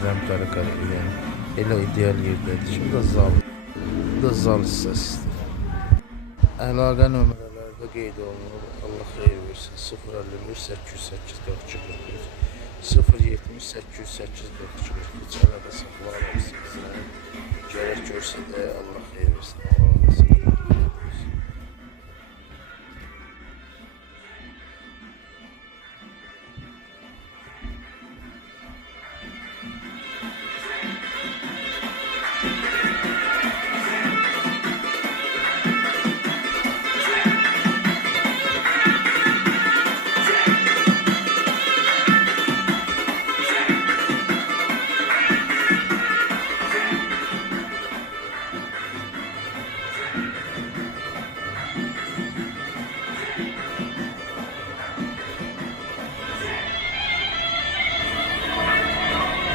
edirəm qara yəni. Elə ideal yerdədir. Şimdi da zal. Bu da zal hissəsidir. Əlaqə nömrələrdə qeyd olunur. Allah xeyir versin. 051 808 42 43 070 808 42 43 əlaqə saxlayabilirsiniz. Gərək görsə də Allah xeyir versin.